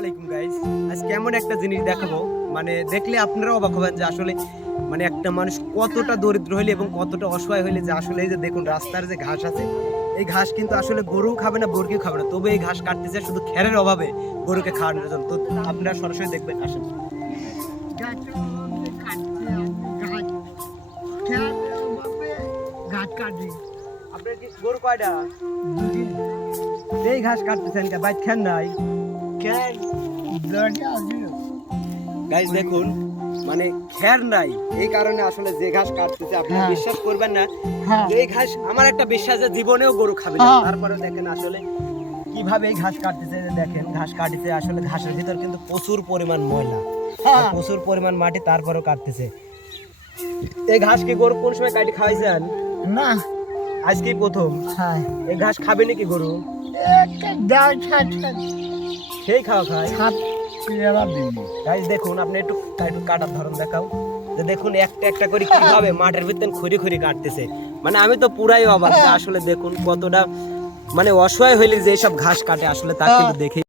আলাইকুম গাইস, আজকে এমন একটা জিনিস দেখাবো, মানে দেখলে আপনারা অবাক হবেন যে আসলে মানে একটা মানুষ কতটা দরিদ্র হইলে এবং কতটা অসহায় হইলে যে আসলে এই যে দেখুন রাস্তার যে ঘাস আছে, এই ঘাস কিন্তু আসলে গরু খাবে না, বর্গিও খাবে না, তবে এই ঘাস কাটতেছে শুধু খেরের অভাবে গরুকে খাওয়ানোর জন্য। তো আপনারা সরাসরি দেখবেন, আসেন। আপনার কি গরু কয়টা? এই ঘাস কাটতেছেন কে? বাইক খেন নাই? গাইস দেখুন, মানে খের নাই, এই কারণে আসলে যে ঘাস কাটতেছে আপনি বিশ্বাস করবেন না যে এই ঘাস, আমার একটা বিশ্বাস যে জীবনেও গরু খাবে না, তারপরে দেখেন আসলে কিভাবে এই ঘাস কাটতেছে। দেখেন ঘাস কাটতেছে, আসলে ঘাসের ভিতর কিন্তু প্রচুর পরিমাণ ময়লা আর প্রচুর পরিমাণ মাটি, তারপরেও কাটতেছে। এই ঘাস কি গরু কোন সময় কাটি খাওয়াইছেন? না, আজকেই প্রথম। এই ঘাস খাবে নাকি গরু? সেই খাওয়া খায়। গাইস দেখুন, আপনি একটু একটু কাটার ধরন দেখাও, যে দেখুন একটা একটা করে কিভাবে মাঠের ভিতর খড়ি খড়ি কাটতেছে। মানে আমি তো পুরাই অবাক যে আসলে দেখুন কতটা মানে অসহায় হইলে যে সব ঘাস কাটে, আসলে তা কিন্তু দেখে